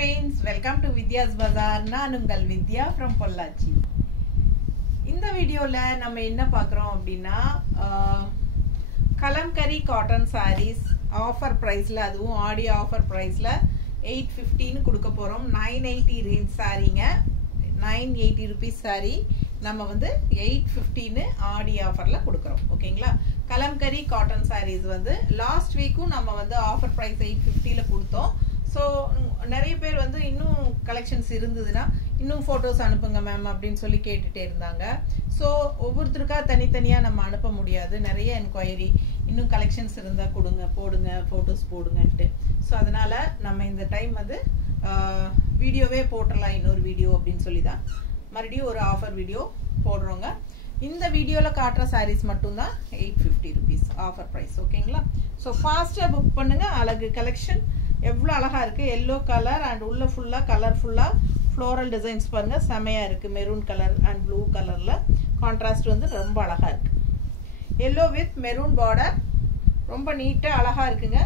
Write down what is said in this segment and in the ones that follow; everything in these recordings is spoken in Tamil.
friends, welcome to Vidya's Bazaar. நான் உங்கள் வித்யா from பொள்ளாச்சி. இந்த வீடியோல நம்ம என்ன பார்க்கறோம் அப்படினா கலம்கரி காட்டன் sarees ஆஃபர் பிரைஸ்ல அதுவும் ஆடி ஆஃபர் பிரைஸ்ல 850 னு கொடுக்க போறோம். 980 ரேஞ்ச் சாரீங்க. 980 rupees saree நம்ம வந்து 850 னு ஆடி ஆஃபர்ல கொடுக்கறோம். ஓகேங்களா? கலம்கரி காட்டன் sarees வந்து லாஸ்ட் வீக்கும் நம்ம வந்து ஆஃபர் பிரைஸ் 850 ல கொடுத்தோம். So நிறைய பேர் வந்து இன்னும் கலெக்ஷன்ஸ் இருந்ததுன்னா இன்னும் போட்டோஸ் அனுப்புங்க மேம் அப்படின்னு சொல்லி கேட்டுட்டே இருந்தாங்க. ஸோ ஒவ்வொருத்தருக்கா தனித்தனியா நம்ம அனுப்ப முடியாது. நிறைய என்கொயரி இன்னும் கலெக்ஷன்ஸ் இருந்தா கொடுங்க, போடுங்க, போட்டோஸ் போடுங்கன்ட்டு. ஸோ அதனால நம்ம இந்த டைம் வந்து வீடியோவே போட்டுடலாம், இன்னொரு வீடியோ அப்படின்னு சொல்லி தான் மறுபடியும் ஒரு ஆஃபர் வீடியோ போடுறோங்க. இந்த வீடியோல காட்டுற சாரீஸ் மட்டும்தான் 850 rupees ஆஃபர் பிரைஸ். ஓகேங்களா? ஸோ ஃபாஸ்டா புக் பண்ணுங்க. அழகு கலெக்ஷன் எவ்வளோ அழகா இருக்கு. எல்லோ கலர் அண்ட் உள்ள ஃபுல்லா கலர்ஃபுல்லா ஃப்ளோரல் டிசைன்ஸ் பாருங்க, செமையா இருக்கு. மெரூன் கலர் அண்ட் ப்ளூ கலர்ல கான்ட்ராஸ்ட் வந்து ரொம்ப அழகா இருக்கு. எல்லோ வித் மெரூன் பார்டர் ரொம்ப நீட்டா அழகா இருக்குங்க.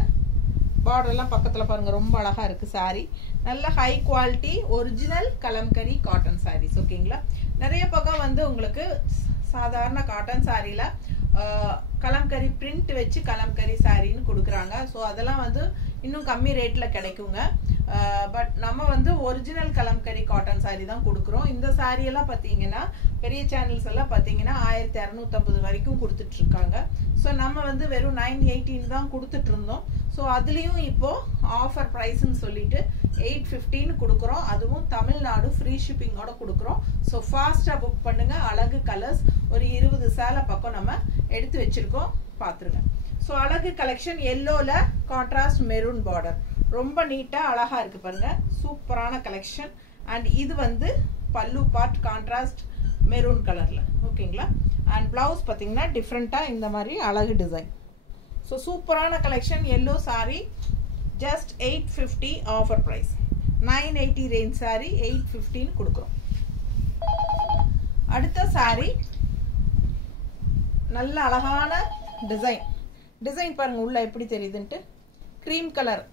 பார்டர் எல்லாம் பக்கத்துல பாருங்க, ரொம்ப அழகா இருக்கு சாரி. நல்ல high quality original Kalamkari cotton saris. ஓகேங்களா? நிறைய பக்கம் வந்து உங்களுக்கு சாதாரண காட்டன் சாரியில கலம்கரி பிரிண்ட் வச்சு கலம்கரி சாரின்னு கொடுக்குறாங்க. ஸோ அதெல்லாம் வந்து இன்னும் கம்மி ரேட்ல கிடைக்குங்க. பட் நம்ம வந்து ஒரிஜினல் கலம்கரி காட்டன் சாரி தான் கொடுக்குறோம். இந்த சாரி எல்லாம் பார்த்தீங்கன்னா பெரிய சேனல்ஸ் எல்லாம் பார்த்தீங்கன்னா 1250 வரைக்கும் கொடுத்துட்டு இருக்காங்க. ஸோ நம்ம வந்து வெறும் 918 தான் கொடுத்துட்டு இருந்தோம். ஸோ அதுலேயும் இப்போ ஆஃபர் ப்ரைஸ்ன்னு சொல்லிட்டு 850 கொடுக்குறோம். அதுவும் தமிழ்நாடு ஃப்ரீ ஷிப்பிங்கோட கொடுக்குறோம். ஸோ ஃபாஸ்ட்டாக புக் பண்ணுங்க. அழகு கலர்ஸ் ஒரு 20 சேலை பக்கம் நம்ம எடுத்து வச்சிருக்கோம், பார்த்துருங்க. ஸோ அழகு கலெக்ஷன் எல்லோல கான்ட்ராஸ்ட் மெரூன் பார்டர் ரொம்ப நீட்டா அழகா இருக்கு பாருங்க. சூப்பரான கலெக்ஷன். அண்ட் இது வந்து பல்லு பார்ட் கான்ட்ராஸ்ட் மெரூன் கலர்ல. ஓகேங்களா? அண்ட் பிளவுஸ் பார்த்தீங்கன்னா டிஃப்ரெண்டா இந்த மாதிரி அழகு டிசைன். ஸோ சூப்பரான collection. Yellow sari just 850 offer price. 980 range sari 850 கொடுக்குறோம். அடுத்த சாரி நல்ல அழகான டிசைன் பாருங்க உள்ள எப்படி தெரியுதுன்ட்டு. க்ரீம் கலர்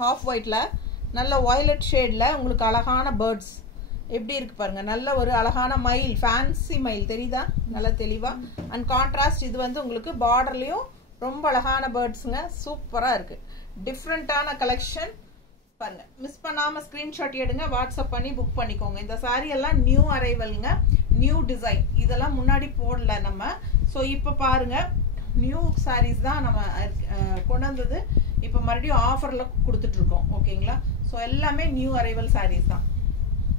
ஹாஃப் ஒயிட்ல நல்ல வயலட் ஷேட்ல உங்களுக்கு அழகான பேர்ட்ஸ் எப்படி இருக்கு பாருங்க. நல்ல ஒரு அழகான மயில், ஃபேன்சி மயில் தெரியுதா நல்ல தெளிவா. அண்ட் கான்ட்ராஸ்ட் இது வந்து உங்களுக்கு பார்டர்லயும் ரொம்ப அழகான பேர்ட்ஸுங்க. சூப்பரா இருக்கு. டிஃப்ரெண்டான கலெக்ஷன் பாருங்க. மிஸ் பண்ணாம ஸ்கிரீன்ஷாட் எடுங்க, வாட்ஸ்அப் பண்ணி புக் பண்ணிக்கோங்க. இந்த சாரி எல்லாம் நியூ அரைவல்ங்க, நியூ டிசைன். இதெல்லாம் முன்னாடி போடல நம்ம. ஸோ இப்போ பாருங்க, நியூ சாரீஸ் தான் நம்ம கொண்டு வந்தது. இப்போ மறுபடியும் ஆஃபர்ல கொடுத்துட்டு இருக்கோம். ஓகேங்களா? ஸோ எல்லாமே நியூ அரைவல் சாரீஸ் தான்.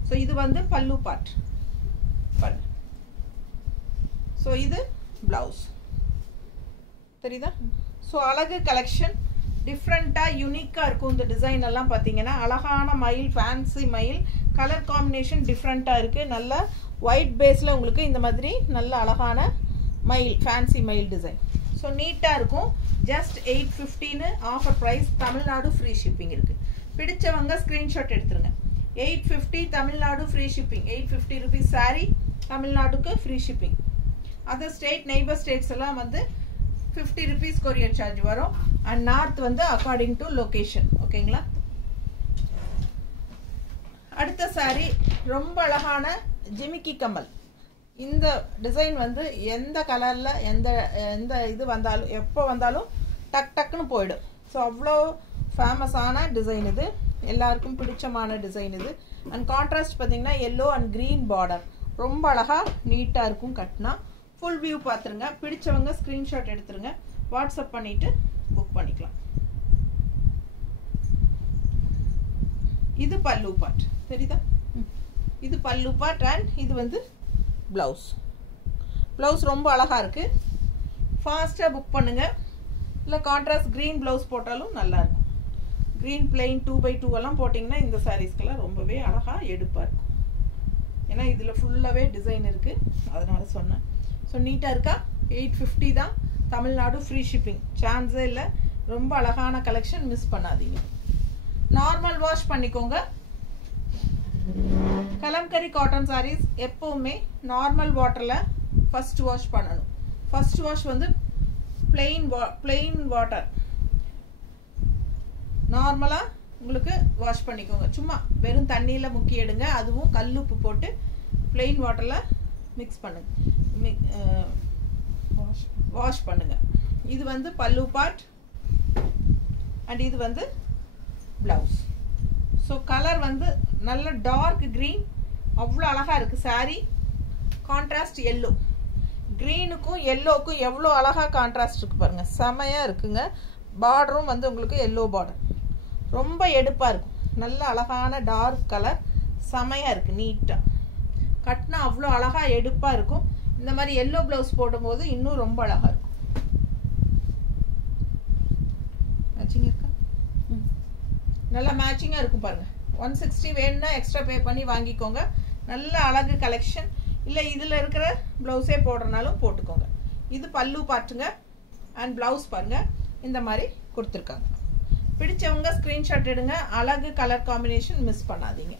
ஸோ இது வந்து பல்லு பார்ட் பாருங்க. ஸோ இது பிளவுஸ் தெரியுதா? ஸோ அழகு கலெக்ஷன் டிஃப்ரெண்டா யூனிக்கா இருக்கும். இந்த டிசைன் எல்லாம் பார்த்தீங்கன்னா அழகான மயில், ஃபேன்சி மயில் கலர் காம்பினேஷன் டிஃப்ரெண்டா இருக்கு. நல்ல ஒயிட் பேஸ்ல உங்களுக்கு இந்த மாதிரி நல்ல அழகான மயில், ஃபேன்சி மயில் டிசைன். ஸோ நீட்டா இருக்கும். Just 850 offer price. Tamil Nadu free shipping இருக்கு. பிடிச்சவங்க ஸ்கிரீன்ஷாட் எடுத்துருங்க. 850 Tamil Nadu free shipping. 850 rupees sari தமிழ்நாடுக்கு free shipping. Other state neighbour states எல்லாம் வந்து 50 rupees கொரியர் சார்ஜ் வரும். அண்ட் நார்த் வந்து அக்கார்டிங் டு லொகேஷன். ஓகேங்களா? அடுத்த சாரி ரொம்ப அழகான ஜிமிக்கி கமல். இந்த டிசைன் வந்து எந்த கலர்ல எந்த இது வந்தாலும் எப்போ வந்தாலும் டக் டக்குன்னு போயிடும். ஸோ அவ்வளோ ஃபேமஸான டிசைன் இது. எல்லாருக்கும் பிடிச்சமான டிசைன் இது. அண்ட் கான்ட்ராஸ்ட் பார்த்தீங்கன்னா எல்லோ அண்ட் கிரீன் பார்டர் ரொம்ப அழகா நீட்டா இருக்கும். கட்டினா ஃபுல் வியூ பார்த்துருங்க. பிடிச்சவங்க ஸ்கிரீன்ஷாட் எடுத்துருங்க, வாட்ஸ்அப் பண்ணிட்டு புக் பண்ணிக்கலாம். இது பல்லு பார்ட் தெரியுதா? இது பல்லு பார்ட் அண்ட் இது வந்து பிளவுஸ் ரொம்ப அழகா இருக்கு. ஃபாஸ்டா புக் பண்ணுங்க. இல்ல கான்ட்ராஸ்ட் கிரீன் பிளவுஸ் போட்டாலும் நல்லா இருக்கும். கிரீன் பிளெயின் 2x2 எல்லாம் போட்டீங்கன்னா இந்த சாரீஸ்க்கெல்லாம் ரொம்பவே அழகா எடுப்பா இருக்கும். ஏன்னா இதுல ஃபுல்லாவே டிசைன் இருக்கு, அதனால சொன்னேன். ஸோ நீட்டா இருக்கா? 850 தான். Tamil Nadu free shipping. சான்ஸே இல்லை. ரொம்ப அழகான கலெக்ஷன், மிஸ் பண்ணாதீங்க. நார்மல் வாஷ் பண்ணிக்கோங்க. கலம்கரி காட்டன் சாரீஸ் எப்பவுமே நார்மல் வாட்டர்ல ஃபர்ஸ்ட் வாஷ் பண்ணணும். ஃபர்ஸ்ட் வாஷ் வந்து பிளெயின் வாட்டர் நார்மலா உங்களுக்கு வாஷ் பண்ணிக்கோங்க. சும்மா வெறும் தண்ணியில் முக்கி எடுங்க. அதுவும் கல்லுப்பு போட்டு பிளெயின் வாட்டரில் மிக்ஸ் பண்ணுங்க, வாஷ் பண்ணுங்க. இது வந்து பல்லு பார்ட் அண்ட் இது வந்து ப்ளவுஸ். ஸோ கலர் வந்து நல்ல டார்க் க்ரீன், அவ்வளோ அழகாக இருக்குது saree. கான்ட்ராஸ்ட் எல்லோ, க்ரீனுக்கும் எல்லோவுக்கும் எவ்வளோ அழகாக கான்ட்ராஸ்ட் இருக்குது பாருங்கள், செமையாக இருக்குங்க. பார்டரும் வந்து உங்களுக்கு எல்லோ பார்டர், ரொம்ப எடுப்பாக இருக்கும். நல்ல அழகான டார்க் கலர், செமையாக இருக்குது. நீட்டாக கட்டினா அவ்வளோ அழகாக எடுப்பாக இருக்கும். இந்த மாதிரி எல்லோ ப்ளவுஸ் போடும்போது இன்னும் ரொம்ப அழகாக இருக்கும். மேட்சிங் இருக்கா? நல்லா மேட்சிங்காக இருக்கும் பாருங்கள். 160 வேணும்னா எக்ஸ்ட்ரா பே பண்ணி வாங்கிக்கோங்க. நல்ல அழகு கலெக்ஷன். இல்லை இதில் இருக்கிற ப்ளவுஸே போடுறனாலும் போட்டுக்கோங்க. இது பல்லு பார்ட்டுங்க அண்ட் ப்ளவுஸ் பாருங்கள் இந்த மாதிரி கொடுத்துருக்காங்க. பிடிச்சவங்க ஸ்க்ரீன்ஷாட் எடுங்க. அழகு கலர் காம்பினேஷன் மிஸ் பண்ணாதீங்க.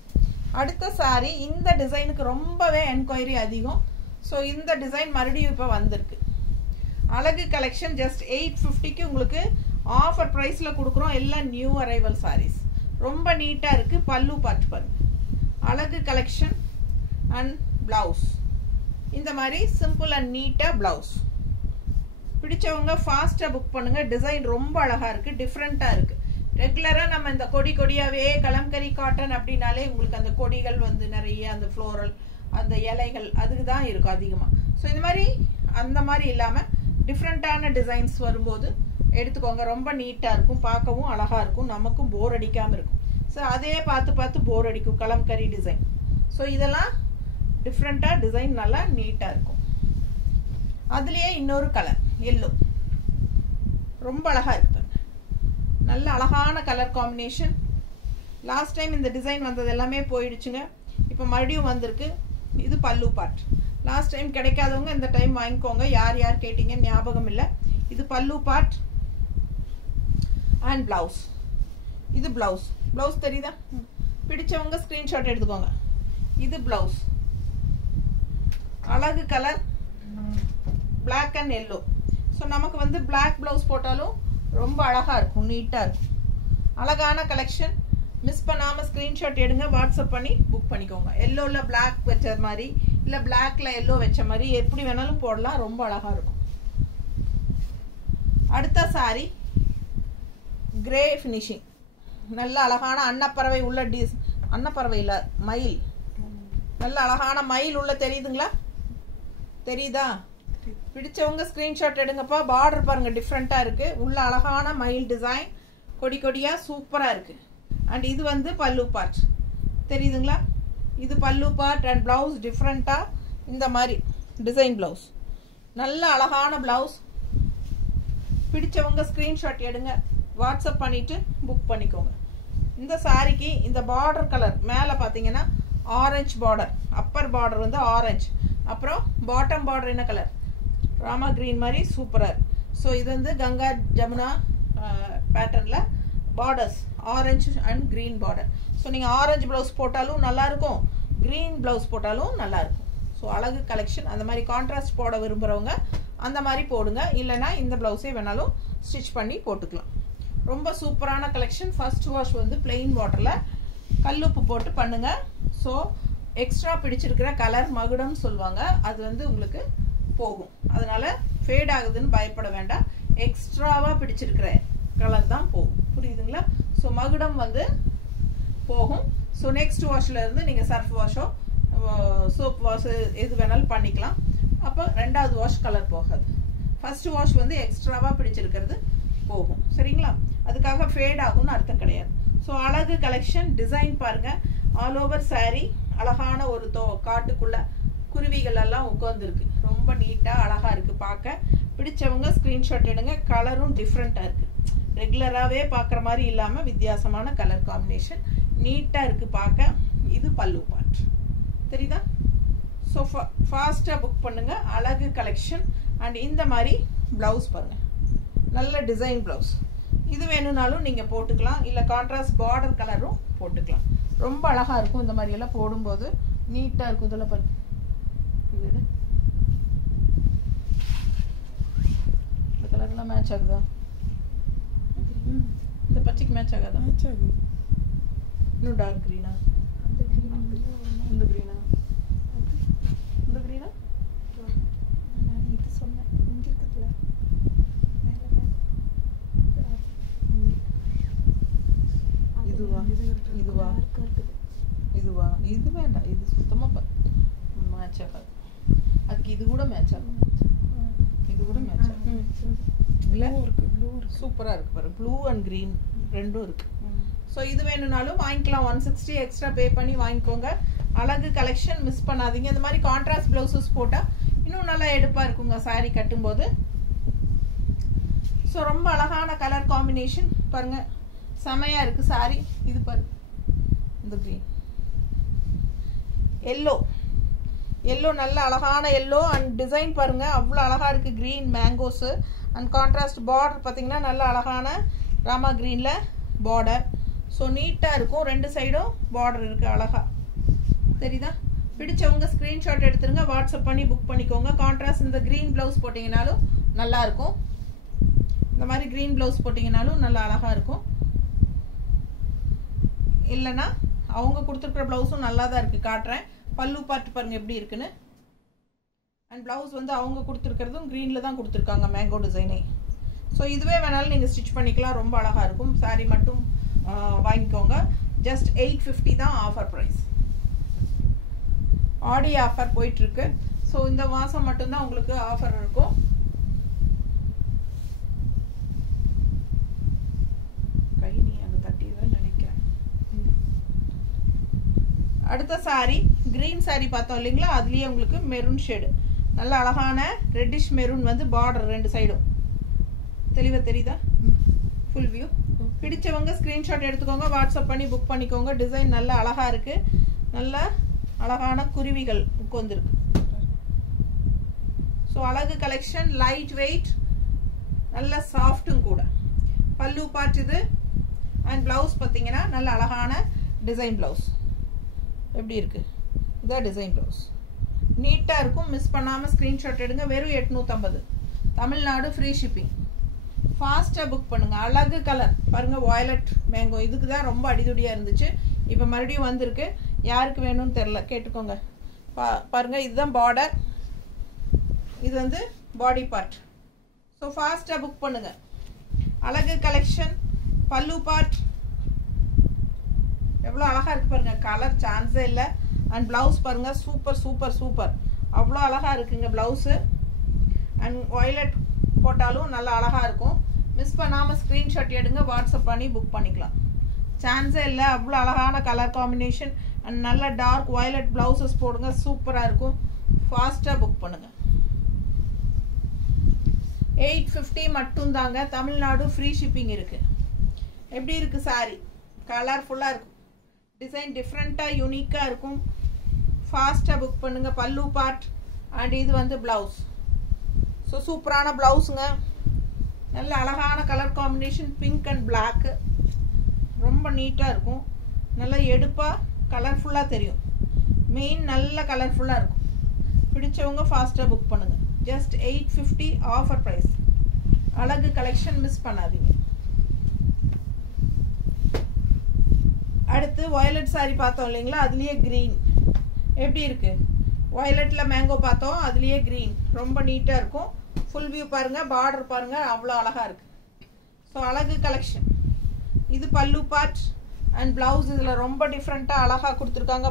அடுத்த saree இந்த டிசைனுக்கு ரொம்பவே என்கொயரி அதிகம். ஸோ இந்த டிசைன் மறுபடியும் இப்போ வந்திருக்கு. அழகு கலெக்ஷன் ஜஸ்ட் 850க்கு உங்களுக்கு ஆஃபர் ப்ரைஸில் கொடுக்குறோம். எல்லாம் நியூ அரைவல் sarees, ரொம்ப நீட்டாக இருக்குது. பல்லு பார்த்து பாருங்க, அழகு கலெக்ஷன் அண்ட் ப்ளவுஸ் இந்த மாதிரி சிம்பிள் அண்ட் நீட்டாக ப்ளவுஸ். பிடிச்சவங்க ஃபாஸ்ட்டாக புக் பண்ணுங்கள். டிசைன் ரொம்ப அழகாக இருக்குது, டிஃப்ரெண்ட்டாக இருக்குது. ரெகுலராக நம்ம இந்த கொடியாகவே கலம்கரி காட்டன் அப்படின்னாலே உங்களுக்கு அந்த கொடிகள் வந்து நிறைய அந்த ஃப்ளோரல் அந்த இலைகள் அதுக்கு தான் இருக்கும் அதிகமாக. ஸோ இந்த மாதிரி அந்த மாதிரி இல்லாமல் டிஃப்ரெண்ட்டான டிசைன்ஸ் வரும்போது எடுத்துக்கோங்க. ரொம்ப நீட்டாக இருக்கும், பார்க்கவும் அழகாக இருக்கும், நமக்கும் போர் அடிக்காமல் இருக்கும். ஸோ அதே பார்த்து போர் அடிக்கும் கலம்கரி டிசைன். ஸோ இதெல்லாம் டிஃப்ரெண்ட்டாக டிசைன் நல்லா நீட்டாக இருக்கும். அதுலேயே இன்னொரு கலர் எல்லோ ரொம்ப அழகாக இருக்குது. நல்ல அழகான கலர் காம்பினேஷன். லாஸ்ட் டைம் இந்த டிசைன் வந்தது எல்லாமே போயிடுச்சுங்க, இப்போ மறுபடியும் வந்திருக்கு. இது பல்லு பார்ட். லாஸ்ட் டைம் கிடைக்காதவங்க இந்த டைம் வாங்கிக்கோங்க. யார் கேட்டீங்க ஞாபகம் இல்லை. இது பல்லு பார்ட் அண்ட் ப்ளவுஸ். இது ப்ளவுஸ் தெரியுதா? பிடிச்சவங்க ஸ்க்ரீன்ஷாட் எடுத்துக்கோங்க. இது ப்ளவுஸ், அழகு colour black and yellow. So நமக்கு வந்து பிளாக் ப்ளவுஸ் போட்டாலும் ரொம்ப அழகாக இருக்கும், நீட்டாக இருக்கும். அழகான கலெக்ஷன். மிஸ் பண்ணாமல் ஸ்க்ரீன்ஷாட் எடுங்க, வாட்ஸ்அப் பண்ணி புக் பண்ணிக்கோங்க. எல்லோவில் பிளாக் வச்ச மாதிரி இல்லை பிளாக்ல எல்லோ வச்ச மாதிரி எப்படி வேணாலும் போடலாம், ரொம்ப அழகாக இருக்கும். அடுத்த saree கிரே ஃபினிஷிங், நல்ல அழகான அன்னப்பறவை உள்ள அன்னப்பறவை இல்லை மயில், நல்ல அழகான மயில் உள்ள தெரியுதுங்களா? தெரியுதா? பிடிச்சவங்க ஸ்க்ரீன்ஷாட் எடுங்கப்பா. பார்டர் பாருங்க டிஃப்ரெண்ட்டாக இருக்குது. உள்ள அழகான மயில் டிசைன் கொடியாக சூப்பராக இருக்குது. அண்ட் இது வந்து பல்லு பார்ட் தெரியுதுங்களா? இது பல்லு பார்ட் அண்ட் ப்ளவுஸ் டிஃப்ரெண்ட்டாக இந்த மாதிரி டிசைன் ப்ளவுஸ், நல்ல அழகான ப்ளவுஸ். பிடிச்சவங்க ஸ்க்ரீன்ஷாட் எடுங்க, வாட்ஸ்அப் பண்ணிவிட்டு புக் பண்ணிக்கோங்க. இந்த சாரிக்கு இந்த பார்டர் கலர் மேலே பார்த்தீங்கன்னா ஆரஞ்சு பார்டர், அப்பர் பார்டர் வந்து ஆரஞ்சு, அப்புறம் பாட்டம் பார்டர் என்ன கலர்? ராமா கிரீன் மாதிரி சூப்பராக இருக்குது. ஸோ இது வந்து கங்கா ஜமுனா பேட்டர்னில் borders orange and green border. So நீங்கள் ஆரஞ்சு ப்ளவுஸ் போட்டாலும் நல்லாயிருக்கும், க்ரீன் ப்ளவுஸ் போட்டாலும் நல்லாயிருக்கும். ஸோ அழகு கலெக்ஷன். அந்த மாதிரி கான்ட்ராஸ்ட் போட விரும்புகிறவங்க அந்த மாதிரி போடுங்க, இல்லைனா இந்த ப்ளவுஸே வேணாலும் ஸ்டிச் பண்ணி போட்டுக்கலாம். ரொம்ப சூப்பரான கலெக்ஷன். ஃபர்ஸ்ட் வாஷ் வந்து பிளெயின் வாட்டரில் கல்லுப்பு போட்டு பண்ணுங்கள். ஸோ எக்ஸ்ட்ரா பிடிச்சிருக்கிற கலர் மகுடம்னு சொல்லுவாங்க, அது வந்து உங்களுக்கு போகும். அதனால ஃபேட் ஆகுதுன்னு பயப்பட வேண்டாம், எக்ஸ்ட்ராவாக பிடிச்சிருக்கிற கலர் தான் போகும். புரியுதுங்களா? ஸோ மகுடம் வந்து போகும். ஸோ நெக்ஸ்ட் வாஷில் இருந்து நீங்கள் சர்ஃப் வாஷோ சோப் வாஷ் எது வேணாலும் பண்ணிக்கலாம். அப்போ ரெண்டாவது வாஷ் கலர் போகாது. ஃபர்ஸ்ட் வாஷ் வந்து எக்ஸ்ட்ராவாக பிடிச்சிருக்கிறது போகும். சரிங்களா? அதுக்காக ஃபேட் ஆகும்னு அர்த்தம் கிடையாது. ஸோ அழகு கலெக்ஷன். டிசைன் பாருங்கள், ஆல் ஓவர் சாரீ அழகான ஒரு காட்டுக்குள்ள குருவிகள் எல்லாம் உட்காந்துருக்கு, ரொம்ப நீட்டாக அழகாக இருக்குது பார்க்க. பிடிச்சவங்க ஸ்க்ரீன்ஷாட் எடுங்க. கலரும் டிஃப்ரெண்ட்டாக இருக்குது, ரெகுலராகவே பார்க்குற மாதிரி இல்லாமல் வித்தியாசமான கலர் காம்பினேஷன், நீட்டாக இருக்குது பார்க்க. இது பல்லு பார்ட் தெரியுதா? ஸோ ஃபாஸ்ட்டாக புக் பண்ணுங்கள். அழகு கலெக்ஷன். அண்ட் இந்த மாதிரி ப்ளவுஸ் பாருங்கள், நல்ல டிசைன் ப்ளவுஸ். இது வேணும்னாலும் நீங்கள் போட்டுக்கலாம், இல்லை கான்ட்ராஸ்ட் பார்டர் கலரும் போட்டுக்கலாம். ரொம்ப அழகாக இருக்கும் இந்த மாதிரியெல்லாம் போடும்போது, நீட்டாக இருக்கும். இதெல்லாம் பாருங்க, இது இந்த கலர்லாம் மேட்ச் ஆகுதா? இந்த பச்சைக்கு மேட்ச் ஆகாதா? மேட்ச் ஆகும். இன்னும் டார்க் க்ரீனா? இந்த க்ரீனா? இந்த க்ரீனா? நான் இது சொன்னேன் இங்க இருக்குதுல இதுவா? இதுவா? இதுவா? இது வேண்டாம், இது சுத்தமாக மேட்ச் ஆகாது. அதுக்கு இது கூட மேட்ச் ஆகும். இது கூட மேட்ச் ஆகும். இல்லை ப்ளூ சூப்பராக இருக்குது பாரு. ப்ளூ அண்ட் க்ரீன் ரெண்டும் இருக்குது. ஸோ இது வேணும்னாலும் வாங்கிக்கலாம். 160 எக்ஸ்ட்ரா பே பண்ணி வாங்கிக்கோங்க. அழகு கலெக்ஷன் மிஸ் பண்ணாதீங்க. இந்த மாதிரி கான்ட்ராஸ்ட் ப்ளவுசஸ் போட்டால் இன்னும் நல்லா எடுப்பாக இருக்குங்க சாரீ கட்டும்போது. ஸோ ரொம்ப அழகான கலர் காம்பினேஷன் பாருங்கள், செமையாக இருக்குது சாரீ. இது பாரு, இந்த க்ரீன் எல்லோ, எல்லோ நல்ல அழகான எல்லோ அண்ட் டிசைன் பாருங்கள் அவ்வளோ அழகாக இருக்குது. க்ரீன் மேங்கோஸு அண்ட் கான்ட்ராஸ்ட் பார்டர் பார்த்தீங்கன்னா நல்ல அழகான ராமா க்ரீனில் பார்டர். ஸோ நீட்டாக இருக்கும். ரெண்டு சைடும் பார்டர் இருக்குது அழகாக தெரியுதா? பிடிச்சவங்க ஸ்க்ரீன்ஷாட் எடுத்துருங்க, வாட்ஸ்அப் பண்ணி புக் பண்ணிக்கோங்க. கான்ட்ராஸ்ட் இந்த க்ரீன் ப்ளவுஸ் போட்டிங்கனாலும் நல்லாயிருக்கும். இந்த மாதிரி க்ரீன் ப்ளவுஸ் போட்டிங்கனாலும் நல்லா அழகாக இருக்கும். இல்லைன்னா அவங்க கொடுத்துருக்குற ப்ளவுஸும் நல்லா தான் இருக்குது. காட்டுறேன். பல்லு பார்த்து பாருங்கள் எப்படி இருக்குன்னு. அண்ட் ப்ளவுஸ் வந்து அவங்க கொடுத்துருக்கிறதும் க்ரீனில் தான் கொடுத்துருக்காங்க மேங்கோ டிசைனே. ஸோ இதுவே வேணாலும் நீங்கள் ஸ்டிச் பண்ணிக்கலாம். ரொம்ப அழகாக இருக்கும். சாரீ மட்டும் வாங்கிக்கோங்க. ஜஸ்ட் 850 தான் ஆஃபர் ப்ரைஸ். ஆடி ஆஃபர் போயிட்டுருக்கு. ஸோ இந்த மாதம் மட்டும்தான் உங்களுக்கு ஆஃபர் இருக்கும். கை நீ அங்கே தட்டிடுவேன்னு நினைக்கிறேன். அடுத்த சாரீ கிரீன் சாரீ பார்த்தோம் இல்லைங்களா? அதுலேயே உங்களுக்கு மெரூன் ஷேடு நல்ல அழகான ரெட்டிஷ் மெரூன் வந்து பார்டர் ரெண்டு சைடும் தெளிவாக தெரியுதா? Full view. பிடிச்சவங்க ஸ்க்ரீன்ஷாட் எடுத்துக்கோங்க, வாட்ஸ்அப் பண்ணி புக் பண்ணிக்கோங்க. டிசைன் நல்ல அழகாக இருக்குது. நல்ல அழகான குருவிகள் உட்காந்துருக்கு. ஸோ அழகு கலெக்ஷன், லைட் வெயிட், நல்ல சாஃப்ட்டும் கூட. பல்லு பார்ட் இது. அண்ட் ப்ளவுஸ் பார்த்தீங்கன்னா நல்ல அழகான டிசைன் ப்ளவுஸ். எப்படி இருக்குது? இதான் டிசைன் ப்ளவுஸ். நீட்டாக இருக்கும். மிஸ் பண்ணாமல் ஸ்க்ரீன்ஷாட் எடுங்க. வெறும் 850. Tamil Nadu free shipping. ஃபாஸ்ட்டாக புக் பண்ணுங்கள். அழகு கலர் பாருங்கள், வயலட் மேங்கோ. இதுக்கு தான் ரொம்ப அடிதுடியாக இருந்துச்சு. இப்போ மறுபடியும் வந்திருக்கு. யாருக்கு வேணும்னு தெரில, கேட்டுக்கோங்க. பாருங்கள், இதுதான் பார்டர், இது வந்து பாடி பார்ட். ஸோ ஃபாஸ்ட்டாக புக் பண்ணுங்கள். அழகு கலெக்ஷன். பல்லு பார்ட் எவ்வளோ அழகாக இருக்குது பாருங்கள். கலர் சான்ஸே இல்லை. அண்ட் ப்ளவுஸ் பாருங்கள், சூப்பர் சூப்பர் சூப்பர். அவ்வளோ அழகாக இருக்குங்க ப்ளவுஸு. அண்ட் வயலட் போட்டாலும் நல்லா அழகாக இருக்கும். மிஸ் பண்ணாமல் ஸ்க்ரீன்ஷாட் எடுங்க, வாட்ஸ்அப் பண்ணி புக் பண்ணிக்கலாம். சான்ஸே இல்லை. அவ்வளோ அழகான கலர் காம்பினேஷன் அண்ட் நல்ல டார்க் வயலட் ப்ளவுசஸ் போடுங்க, சூப்பராக இருக்கும். ஃபாஸ்ட்டாக புக் பண்ணுங்கள். 850 மட்டும்தாங்க. தமிழ்நாடு ஃப்ரீ ஷிப்பிங் இருக்குது. எப்படி இருக்குது சாரீ? கலர்ஃபுல்லாக இருக்கும். டிசைன் டிஃப்ரெண்ட்டாக யூனிக்காக இருக்கும். ஃபாஸ்ட்டாக புக் பண்ணுங்கள். பல்லு பார்ட் அண்ட் இது வந்து ப்ளவுஸ். ஸோ சூப்பரான ப்ளவுஸுங்க. நல்ல அழகான colour combination, pink and block. ரொம்ப நீட்டாக இருக்கும். நல்லா எடுப்பாக கலர்ஃபுல்லாக தெரியும். மெயின் நல்ல கலர்ஃபுல்லாக இருக்கும். பிடிச்சவங்க ஃபாஸ்ட்டாக புக் பண்ணுங்கள். Just 850 offer price. அழகு கலெக்ஷன் மிஸ் பண்ணாதீங்க. அடுத்து வயலட் சாரி பார்த்தோம் இல்லைங்களா? அதுலேயே க்ரீன். எப்படி இருக்குது? வயலட்டில் மேங்கோ பார்த்தோம், அதுலேயே க்ரீன். ரொம்ப நீட்டாக இருக்கும். ஃபுல் வியூ பாருங்கள், பார்டர் பாருங்கள், அவ்வளோ அழகாக இருக்குது. ஸோ அழகு கலெக்ஷன். இது பல்லு பார்ட் அண்ட் ப்ளவுஸ். இதில் ரொம்ப டிஃப்ரெண்ட்டாக அழகாக கொடுத்துருக்காங்க.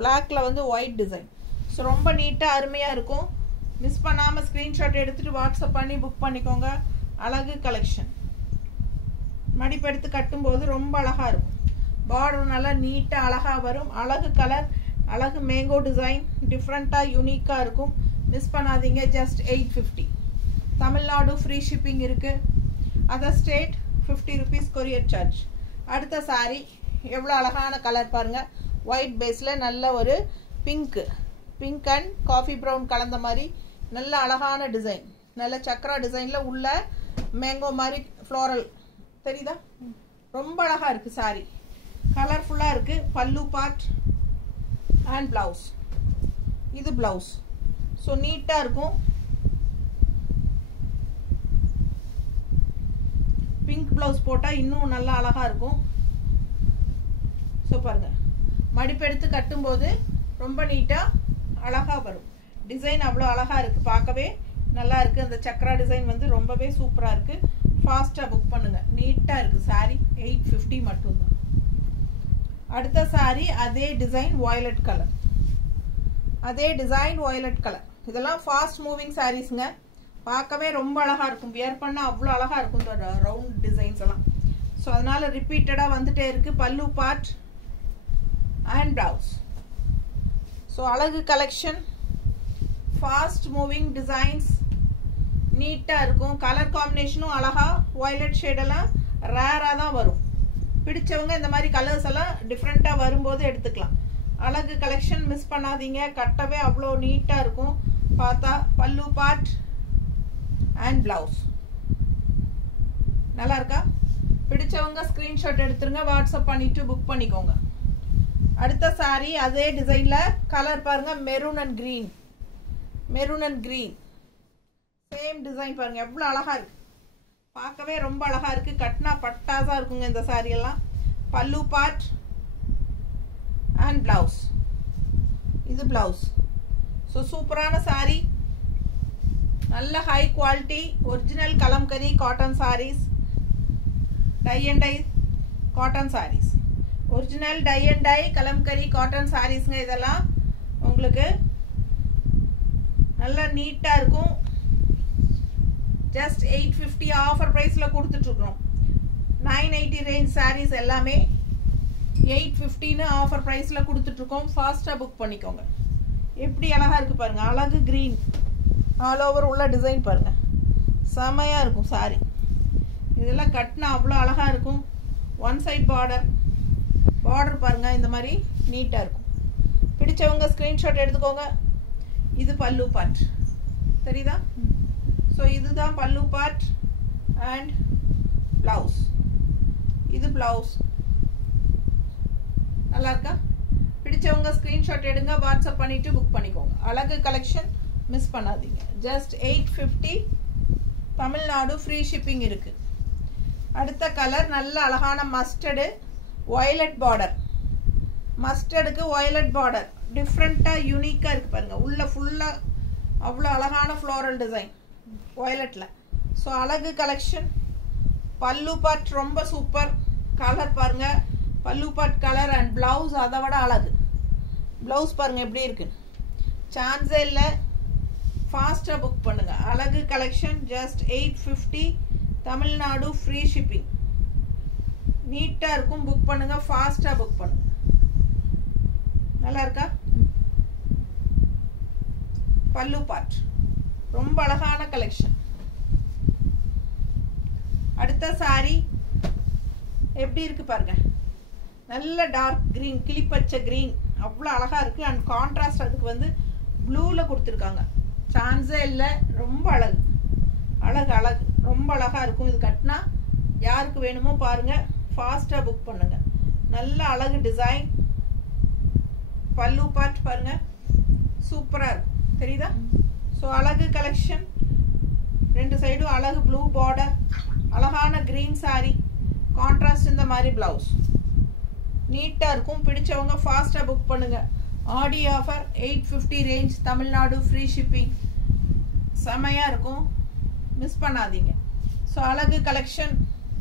பிளாக்கில் வந்து ஒயிட் டிசைன். ஸோ ரொம்ப நீட்டாக அருமையாக இருக்கும். மிஸ் பண்ணாமல் ஸ்க்ரீன்ஷாட் எடுத்துகிட்டு வாட்ஸ்அப் பண்ணி புக் பண்ணிக்கோங்க. அழகு கலெக்ஷன். மடிப்பெடுத்து கட்டும்போது ரொம்ப அழகாக இருக்கும். பார்டர் நல்லா நீட்டாக அழகாக வரும். அழகு கலர், அழகு மேங்கோ டிசைன், டிஃப்ரெண்ட்டாக யூனிக்காக இருக்கும். மிஸ் பண்ணாதீங்க. ஜஸ்ட் 850. தமிழ்நாடு ஃப்ரீ ஷிப்பிங் இருக்குது. Other state 50 rupees courier charge. அடுத்த சாரீ எவ்வளோ அழகான கலர் பாருங்கள். ஒயிட் பேஸில் நல்ல ஒரு பிங்க் அண்ட் காஃபி ப்ரௌன் கலந்த மாதிரி நல்ல அழகான டிசைன். நல்ல சக்கரா டிசைனில் உள்ள மேங்கோ மாதிரி ஃப்ளோரல் தெரியுதா? ரொம்ப அழகாக இருக்குது சாரீ. கலர்ஃபுல்லாக இருக்குது. பல்லு பார்ட் அண்ட் ப்ளவுஸ். இது ப்ளவுஸ். ஸோ நீட்டாக இருக்கும். பிங்க் ப்ளவுஸ் போட்டால் இன்னும் நல்லா அழகாக இருக்கும். ஸோ பாருங்கள், மடிப்பு எடுத்து கட்டும்போது ரொம்ப நீட்டாக அழகாக வரும். டிசைன் அவ்வளோ அழகாக இருக்குது, பார்க்கவே நல்லா இருக்குது. அந்த சக்ரா டிசைன் வந்து ரொம்பவே சூப்பராக இருக்குது. ஃபாஸ்ட்டாக புக் பண்ணுங்கள், நீட்டாக இருக்குது. சாரீ 850 மட்டும்தான். அடுத்த சாரீ அதே டிசைன் வயலட் கலர், அதே டிசைன் வயலட் கலர். இதெல்லாம் ஃபாஸ்ட் மூவிங் சாரீஸுங்க, பார்க்கவே ரொம்ப அழகாக இருக்கும். வியர் பண்ணால் அவ்வளோ அழகாக இருக்கும் இந்த ரவுண்ட் டிசைன்ஸ் எல்லாம். ஸோ அதனால் ரிப்பீட்டடாக வந்துட்டே இருக்குது. பல்லு பார்ட் அண்ட் ப்ளவுஸ். ஸோ அழகு கலெக்ஷன், ஃபாஸ்ட் மூவிங் டிசைன்ஸ், நீட்டாக இருக்கும். கலர் காம்பினேஷனும் அழகாக, வயலட் ஷேடெல்லாம் ரேராக தான் வரும். பிடிச்சவங்க இந்த மாதிரி கலர்ஸ் எல்லாம் டிஃப்ரெண்ட்டாக வரும்போது எடுத்துக்கலாம். அழகு கலெக்ஷன் மிஸ் பண்ணாதீங்க, கட்டவே அவ்வளோ நீட்டாக இருக்கும். பார்த்தா பல்லு பார்ட் அண்ட் ப்ளவுஸ் நல்லா இருக்கா? பிடிச்சவங்க ஸ்க்ரீன்ஷாட் எடுத்துருங்க, வாட்ஸ்அப் பண்ணிட்டு புக் பண்ணிக்கோங்க. அடுத்த சாரீ அதே டிசைனில் கலர் பாருங்க, maroon and green, maroon and green same design பாருங்க, எவ்வளோ அழகா இருக்கு. பார்க்கவே ரொம்ப அழகா இருக்கு. கட்னா பட்டாசா இருக்குங்க இந்த சாரீ எல்லாம். பல்லு பார்ட் அண்ட் பிளவுஸ், இது பிளவுஸ். ஸோ சூப்பரான சாரீ, நல்ல high quality original Kalamkari cotton saris, tie and dye cotton saris, original tie and dye Kalamkari cotton சாரீஸ்ங்க. இதெல்லாம் உங்களுக்கு நல்லா நீட்டாக இருக்கும். ஜஸ்ட் 850 ஆஃபர் ப்ரைஸில் கொடுத்துட்ருக்குறோம். 980 ரேஞ்ச் சாரீஸ் எல்லாமே 850ன்னு ஆஃபர் ப்ரைஸில் கொடுத்துட்ருக்கோம். ஃபாஸ்ட்டாக புக் பண்ணிக்கோங்க. எப்படி அழகாக இருக்குது பாருங்கள், அழகு க்ரீன் ஆல் ஓவர் உள்ள டிசைன் பாருங்கள், செமையாக இருக்கும் சாரீ. இதெல்லாம் கட்டினா அவ்வளோ அழகாக இருக்கும். ஒன் சைட் பார்டர், பார்டர் பாருங்கள் இந்த மாதிரி நீட்டாக இருக்கும். பிடிச்சவங்க ஸ்க்ரீன்ஷாட் எடுத்துக்கோங்க. இது பல்லு பார்ட், தெரியுதா? ஸோ இதுதான் பல்லு பார்ட் அண்ட் ப்ளவுஸ், இது ப்ளவுஸ். நல்லா இருக்கா? பிடிச்சவங்க ஸ்க்ரீன்ஷாட் எடுங்க, வாட்ஸ்அப் பண்ணிவிட்டு புக் பண்ணிக்கோங்க. அழகு கலெக்ஷன் மிஸ் பண்ணாதீங்க. ஜஸ்ட் 850, தமிழ்நாடு ஃப்ரீ ஷிப்பிங் இருக்குது. அடுத்த கலர் நல்ல அழகான மஸ்டர்டு வயலட் பார்டர், மஸ்டர்டுக்கு வயலட் பார்டர் டிஃப்ரெண்ட்டாக யூனிக்காக இருக்குது பாருங்கள். உள்ள ஃபுல்லாக அவ்வளோ அழகான ஃப்ளோரல் டிசைன் வயலட்டில். ஸோ அழகு கலெக்ஷன். பல்லு பார்ட் ரொம்ப சூப்பர். கலர் பாருங்கள், pallu part colour and blouse அதை விட அழகு. ப்ளவுஸ் பாருங்கள் எப்படி இருக்குன்னு, சான்ஸே இல்லை. ஃபாஸ்ட்டாக புக் பண்ணுங்கள். அழகு collection just 850, Tamil Nadu free shipping. நீட்டாக இருக்கும், புக் பண்ணுங்கள், ஃபாஸ்ட்டாக புக் பண்ணுங்கள். நல்லா இருக்கா? பல்லு பார்ட் ரொம்ப அழகான கலெக்ஷன். அடுத்த சாரி எப்படி இருக்கு பாருங்க, நல்ல டார்க் கிரீன், கிளிப்பச்சை கிரீன், அவ்வளோ அழகா இருக்கு. அண்ட் கான்ட்ராஸ்ட் அதுக்கு வந்து ப்ளூல கொடுத்துருக்காங்க, சான்ஸே இல்லை. ரொம்ப அழகு அழகு அழகு, ரொம்ப அழகா இருக்கும். இது கட்டினா யாருக்கு வேணுமோ பாருங்க, ஃபாஸ்டா புக் பண்ணுங்க. நல்ல அழகு டிசைன். பல்லு பார்ட் பாருங்க, சூப்பரா இருக்கும், தெரியுதா? ஸோ அழகு கலெக்ஷன். ரெண்டு சைடும் அழகு ப்ளூ பார்டர், அழகான கிரீன் சாரி, கான்ட்ராஸ்ட் இந்த மாதிரி பிளவுஸ். நீட்டாக இருக்கும். பிடிச்சவங்க ஃபாஸ்ட்டாக புக் பண்ணுங்க. ஆடி offer 850 range, Tamil Nadu free shipping. செமையாக இருக்கும், மிஸ் பண்ணாதீங்க. ஸோ அழகு கலெக்ஷன்.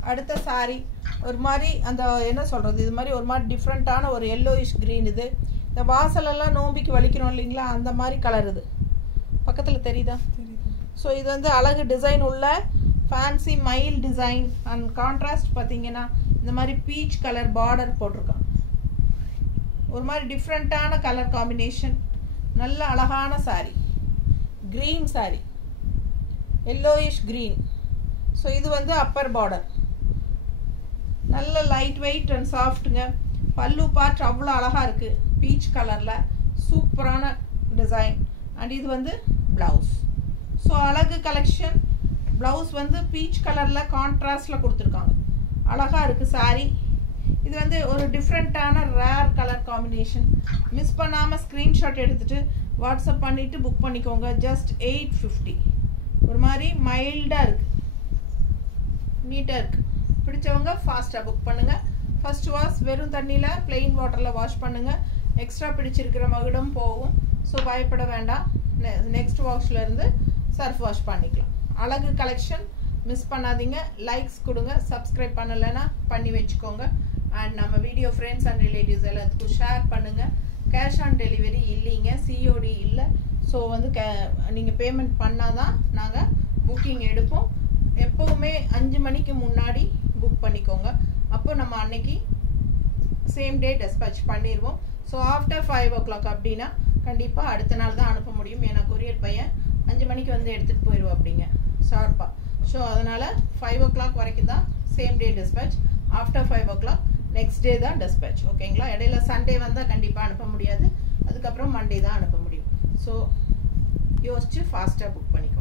அடுத்த சாரி ஒரு மாதிரி அந்த என்ன சொல்கிறது, இது மாதிரி ஒரு மாதிரி டிஃப்ரெண்ட்டான ஒரு எல்லோயிஷ் க்ரீன். இது இந்த வாசலெல்லாம் நோம்பிக்கு வலிக்கிறோம் இல்லைங்களா, அந்த மாதிரி கலர். இது பக்கத்தில் தெரியுதா? ஸோ இது வந்து அழகு டிசைன் உள்ள fancy mile design. And contrast பார்த்தீங்கன்னா இந்த மாதிரி பீச் கலர் பார்டர் போட்டிருக்காங்க. ஒரு மாதிரி டிஃப்ரெண்ட்டான கலர் காம்பினேஷன். நல்ல அழகான sorry, green sorry, yellowish green. So இது வந்து அப்பர் பார்டர், நல்ல லைட் வெயிட் அண்ட் சாஃப்ட்டுங்க. பல்லு பார்ட் அவ்வளோ அழகாக இருக்குது, பீச் கலரில் சூப்பரான டிசைன். அண்ட் இது வந்து ப்ளவுஸ். ஸோ அழகு கலெக்ஷன். ப்ளவுஸ் வந்து பீச் கலரில் கான்ட்ராஸ்டில் கொடுத்துருக்காங்க, அழகாக இருக்குது சாரி. இது வந்து ஒரு டிஃப்ரெண்ட்டான ரேர் கலர் காம்பினேஷன். மிஸ் பண்ணாமல் ஸ்க்ரீன்ஷாட் எடுத்துகிட்டு வாட்ஸ்அப் பண்ணிவிட்டு புக் பண்ணிக்கோங்க. ஜஸ்ட் 850. ஒரு மாதிரி மைல்டாக இருக்குது, நீட்டாக இருக்குது. பிடிச்சவங்க ஃபாஸ்ட்டாக புக் பண்ணுங்கள். ஃபர்ஸ்ட் வாஷ் வெறும் தண்ணியில் plain வாட்டரில் வாஷ் பண்ணுங்கள். எக்ஸ்ட்ரா பிடிச்சிருக்கிற மகுடம் போகும். ஸோ பயப்பட வேண்டாம். நெக்ஸ்ட் வாஷ்லேருந்து சர்ஃப் வாஷ் பண்ணிக்கலாம். அழகு கலெக்ஷன் மிஸ் பண்ணாதீங்க. லைக்ஸ் கொடுங்க. சப்ஸ்கிரைப் பண்ணலைன்னா பண்ணி வச்சுக்கோங்க. அண்ட் நம்ம வீடியோ ஃப்ரெண்ட்ஸ் அண்ட் ரிலேட்டிவ்ஸ் எல்லாத்துக்கும் ஷேர் பண்ணுங்கள். கேஷ் ஆன் டெலிவரி இல்லைங்க, சிஓடி இல்லை. ஸோ வந்து நீங்கள் பேமெண்ட் பண்ணால் தான் நாங்கள் புக்கிங் எடுப்போம். எப்போவுமே 5 மணிக்கு முன்னாடி புக் பண்ணிக்கோங்க. அப்போ நம்ம அன்னைக்கு சேம் டே டிஸ்பேச் பண்ணிடுவோம். ஸோ ஆஃப்டர் 5 o'clock அப்படின்னா கண்டிப்பாக அடுத்த நாள் தான் அனுப்ப முடியும். ஏன்னா கொரியர் பையன் 5 மணிக்கு வந்து எடுத்துகிட்டு போயிடுவோம் அப்படிங்க ஷார்ப்பாக. ஸோ அதனால் 5 o'clock வரைக்கும் தான் same day dispatch. After 5 o'clock next day தான் டிஸ்பேச். ஓகேங்களா? இடையில சண்டே வந்தால் கண்டிப்பாக அனுப்ப முடியாது. அதுக்கப்புறம் மண்டே தான் அனுப்ப முடியும். ஸோ யோசிச்சு ஃபாஸ்ட்டாக புக் பண்ணிக்கோங்க.